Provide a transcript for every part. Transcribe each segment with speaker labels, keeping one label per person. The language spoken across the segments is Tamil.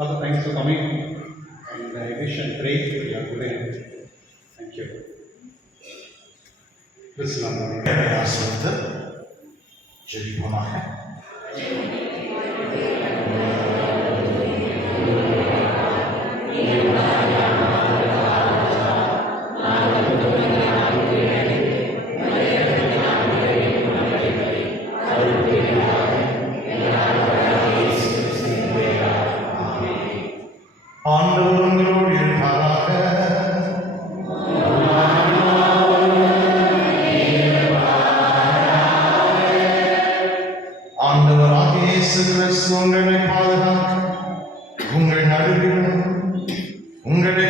Speaker 1: Father, thanks for coming. And I wish and pray for your good end. Thank you.
Speaker 2: Bismillah. جميل هناك உங்கள் நடுவிலும் உங்களை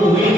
Speaker 3: correndo.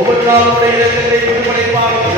Speaker 3: ஒவ்வொரு நாளுடைய இலக்கத்தை இது படைப்பார்கள்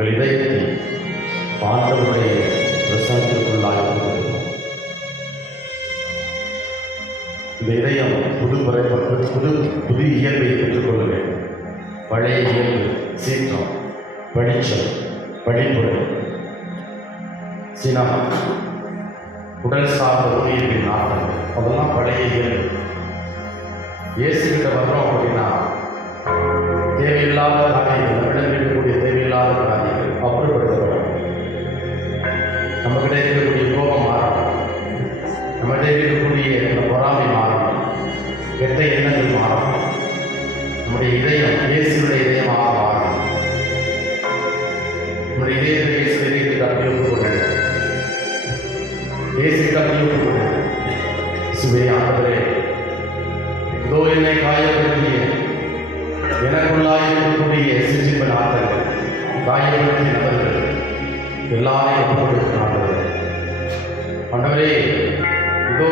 Speaker 3: உங்கள் இதயத்தை ஆண்டவருடைய பிரசனத்திற்குள்ளாக இந்த இதயம் புது பிறப்பு புது புது இயல்பை பெற்றுக்கொள்ள வேண்டும் பழைய இயல்பு சீற்றம் படிச்சல் வழிமுறை சினம் உடல் சார்ந்த ஊழியர்களின் நாட்டம் அதெல்லாம் பழைய இயல்பு. இயேசுகிட்ட வர்றோம் அப்படின்னா தேவையில்லாத காரியங்கள் அப்புறப்படுத்தப்படும். நம்மகிட்ட இருக்கக்கூடிய கோபம் மாறணும் நம்மகிட்ட இருக்கக்கூடிய பொறாமை மாறணும் கெட்ட எண்ணங்கள் மாறணும் நம்முடைய இதயம் இயேசுடைய இதயமாக மாறணும் நம்முடைய இதயத்தை இயேசு இதயத்தை அப்படி ஒப்புக்கொண்டு இயேசுக்கு அப்படி ஒப்புக்கொண்டு சுவை ஆண்டவரே இதோ என்னை காயப்படுத்திய எனக்குள்ளாய் இருக்கக்கூடிய சிற்றின்ப நாட்டங்கள் நபர்கள் எல்லாரையும் ஒப்புக்கொடுக்கிறேன் ஆண்டவரே ஆண்டவரே இதோ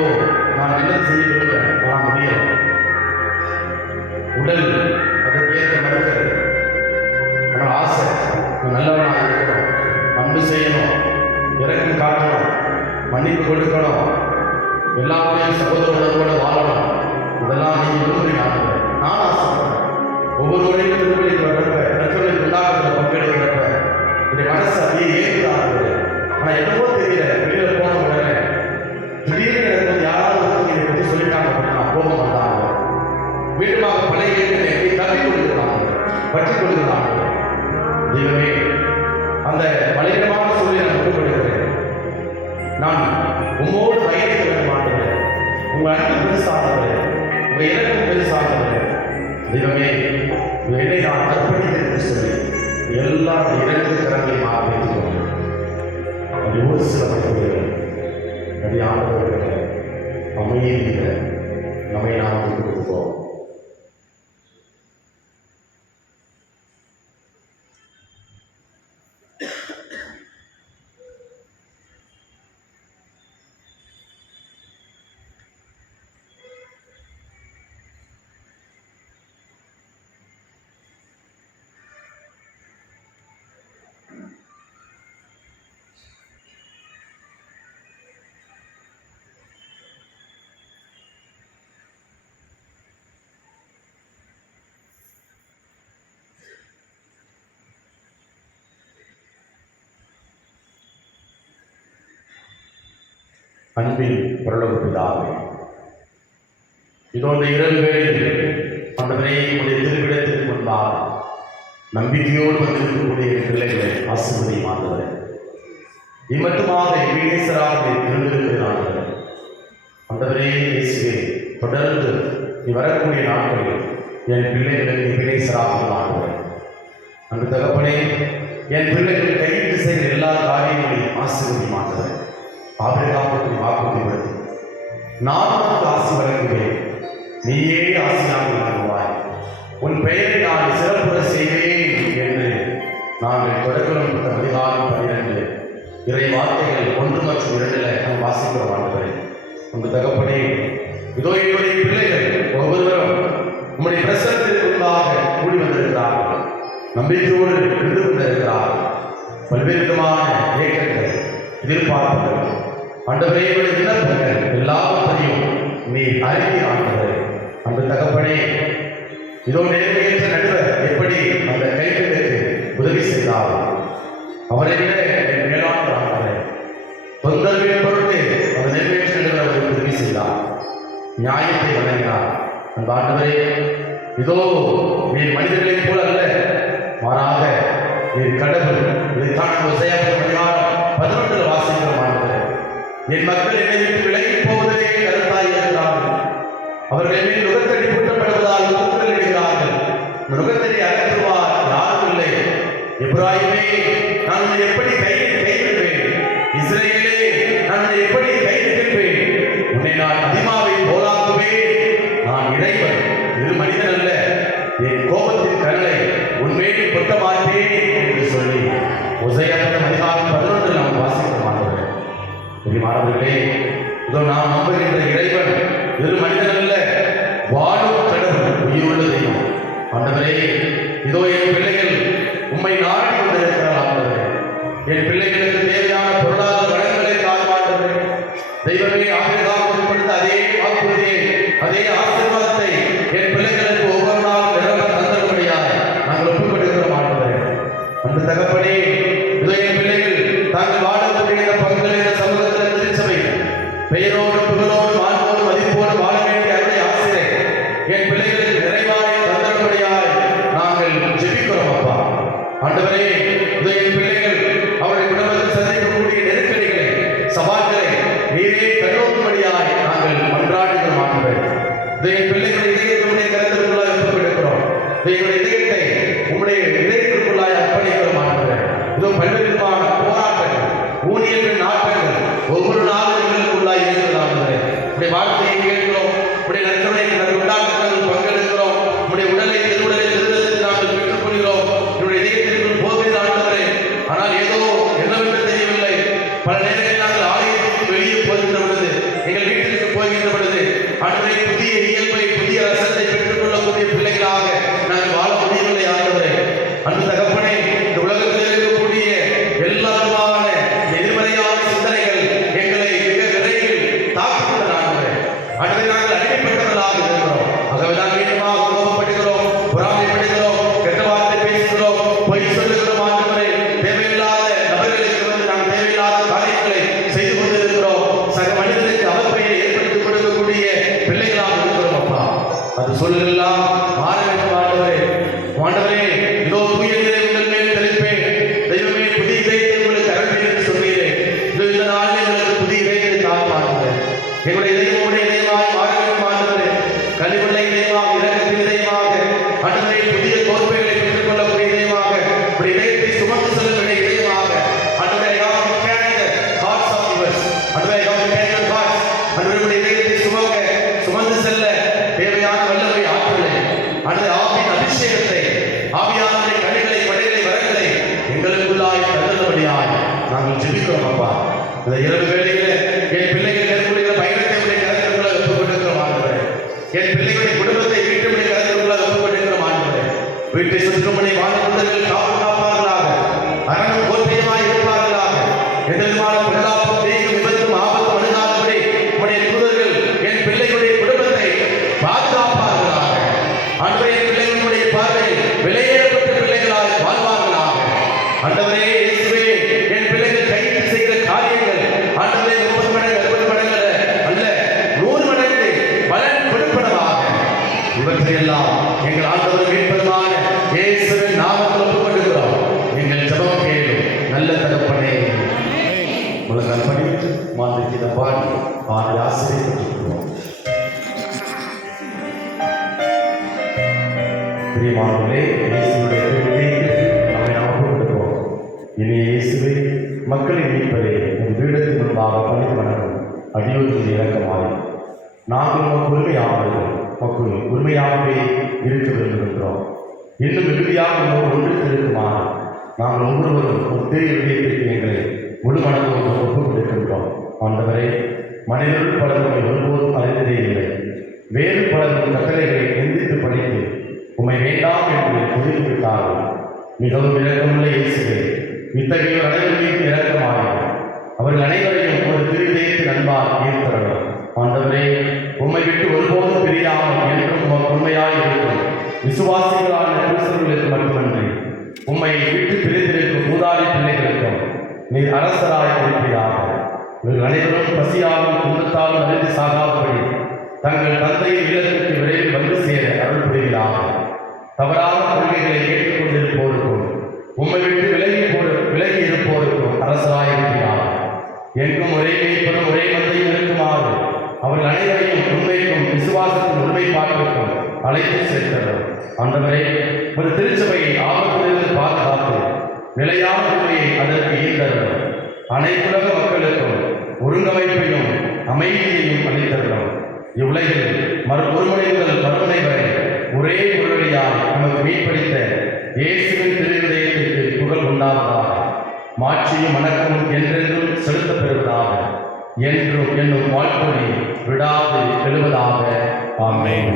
Speaker 3: அன்பின் பரலோக இதோ இந்த இரவு வேளையில் ஆண்டவரே உடைய திருவிடத்திற்கு முன்பாக நம்பிக்கையோடு வந்திருக்கக்கூடிய பிள்ளைகளை ஆசிர்வதியும் ஆண்டவரே இம்மட்டுமாக வீணேசராக இருந்திருக்கிற ஆண்டவரே. இயேசுவே தொடர்ந்து நீ வரக்கூடிய நாட்களில் என் பிள்ளைகளுக்கு வீணேசராக ஆண்டவரே. அன்று தகப்பனே என் பிள்ளைகள் கையிட்டு செய்கிற எல்லா காரியங்களையும் ஆசீர்வதியும் ஆண்டவரே ஆபிரகாமுக்கு வாக்குறுதிப்படுத்தி நான் உனக்கு ஆசி வழங்குவேன் நீயே ஆசியாக வழங்குவாய் உன் பெயரை நான் சிறப்புற செய்வேன் என்று நாங்கள் தொடக்கம் கொடுத்த அதிகாரம் பன்னிரண்டு. இறை வார்த்தைகள் ஒன்று மற்றும் இரண்டில் நாம் வாசிக்கிறோம் ஆண்டுகளை உங்கள் தகப்பனே இதோ என்னுடைய பிள்ளைகள் ஒவ்வொருவரும் உம்முடைய பிரசனத்திற்குள்ளாக கூடி வந்திருக்கிறார்கள். நம்பிக்கையோடு நின்று கொண்டிருக்கிறார்கள். பல்வேறு விதமான இயக்கங்கள் எதிர்பார்ப்புகள் ஆண்டவரே உடைய விண்ணப்பங்கள் எல்லாவற்றையும் நீ அறிவி ஆண்டவரே. அந்த தகப்பனே இதோ நேர்மையற்ற நடுவர் எப்படி அந்த கைகளுக்கு உதவி செய்தார். அவரை விட என் மேலான ஆண்டவரே. தொந்தரவின் பொருட்டு அந்த நேர்மையற்ற நடுவர் அவருக்கு உதவி செய்தார். நியாயத்தை வழங்கினார். அந்த ஆண்டவரே இதோ நீ மனிதர்களைப் போல அல்ல. மாறாக நீர் கடவுள். இதைத்தான் விசையாபுரம் அதிகாரம் பதினொன்றில் வாசிக்கிறோம் ஆண்டவரே. என் மக்கள் என்னை விட்டு விலகி போவதிலே கருத்தாய் இருக்கிறார்கள். அவர்கள் மேல் நுகத்தடி பூட்டப்படுவதால் கூட்டல் இடுகிறார்கள் நுகத்தடி அகற்றுவார் யாரும் இல்லை. இப்ராஹிமே நான் எப்படி கை கைவிடுவேன்? இஸ்ரேலே நான் எப்படி கை உன்னை நான் அதிமாவை போலாக்குவேன். நான் இறைவன் இது மனிதன் அல்ல. என் கோபத்தின் கல்லை மீட்டமாட்டேன் என்று சொல்லி உசையான அதிகாரம் பதினொன்று நாம் வாசிக்கிறோம் பிரியமானவர்களே இதோ நாம் நம்புகின்ற இறைவன் வெறும் மனிதன் அல்ல. வாழும் கடல் உயிருள்ள தெய்வம். ஆண்டவரே இதோ என் பிள்ளைகள் உம்மை நாடி கொண்டிருக்கிறார் ஆண்டவரே என் பிள்ளைகளுக்கு ദൈവം அப்பா இந்த இரவு வேளையில என் பிள்ளைகள் மேற்கொள்கிற பயணத்தை உடைய கருத்துக்குள்ள ஒப்புக் கொடுக்கிறோம் என் பிள்ளைகளுடைய குடும்பத்தை வீட்டுடைய கருத்துக்குள்ள ஒப்புக் கொடுக்கிறோம் ஆண்டவரே வீட்டை சுற்றுமுனை வாழ்ந்து காப்பு காப்பார்களாக. அரணும் கோட்டையமாய் இருப்பார்களாக. எதிர்மான பிரியமானவர்களே இயேசுடைய திருவிழிக்கு நம்மை நாம் இனி இயேசுவை மக்களை மீட்பதே உன் வீடத்தின் முன்பாக பணிந்து வணங்கும் அடியோற்றின் இறக்கமாய் நாங்கள் உமக்கு உரிமையானவர்கள் உமக்கு உரிமையாகவே இருக்க விரும்புகின்றோம் இன்னும் மிகுதியாக உமக்கு ஒன்று இருக்குமாறு நாங்கள் ஒவ்வொருவரும் ஒரு திரு இதயத்திற்கு எங்களை முழு மனதோடு ஒப்புக் கொடுக்கின்றோம் ஆண்டவரே மனிதர்கள் பலர் ஒருபோதும் அறிந்ததே இல்லை. வேறு பலரும் கட்டளைகளை எந்தித்து படித்து மிகவும் இரக்கமுள்ள இயேசுவே இத்தகைய அனைவரையும் இரக்கமாக அவர்கள் அனைவரையும் ஒரு திருதயத்தின் அன்பால் ஈர்த்தரணும் ஆண்டவரே உம்மை விட்டு ஒருபோதும் பிரியாமல் என்றும் உண்மையாக உண்மையாய் இருக்கும் விசுவாசிகளான கிறிஸ்தவர்களுக்கு மட்டுமன்றி உம்மை விட்டு பிரிந்திருக்கும் மூதாதி பிள்ளைகளுக்கும் நீர் அரசராய் இருப்பீராக. இவர்கள் அனைவரும் பசியாலும் துன்பத்தாலும் அறிந்து சாகாதபடி தங்கள் தந்தையின் இல்லத்திற்கு விரைவில் வந்து சேர அருள் புரிகிறார்கள் தவறான கொள்கைகளை கேட்டுக்கொண்டிருப்போருக்கும் உம்மை விட்டு விலகி போடு விலகி இருப்போருக்கும் அரசராயிருக்கிறார். என்றும் ஒரே மீட்பரும் ஒரே மந்தையும் இருக்குமாறு அவர்கள் அனைவரையும் உண்மைக்கும் விசுவாசத்தின் உண்மைப்பாட்டிற்கும் அழைத்து அந்த ஆண்டவரே ஒரு திருச்சபையை ஆபத்திலிருந்து பாதுகாத்து நிலையான உண்மையை அதற்கு ஈர்த்தனர் அனைத்துலக மக்களுக்கும் ஒருங்கமைப்பையும் அமைதியையும் அளித்தருளும். இவ்வுலகில் மறு ஒருமுறை முதல் மறுமுறை வரை ஒரே உடனடியாக நமக்கு மீட்பளித்த
Speaker 4: இயேசுவின் திருவிதயத்திற்கு புகழ் உண்டாவதாக மாற்றியும் வணக்கமும் என்றென்றும் செலுத்தப் என்றும் என்னும் வாழ்க்கையை விடாது எழுவதாக. ஆமேன்.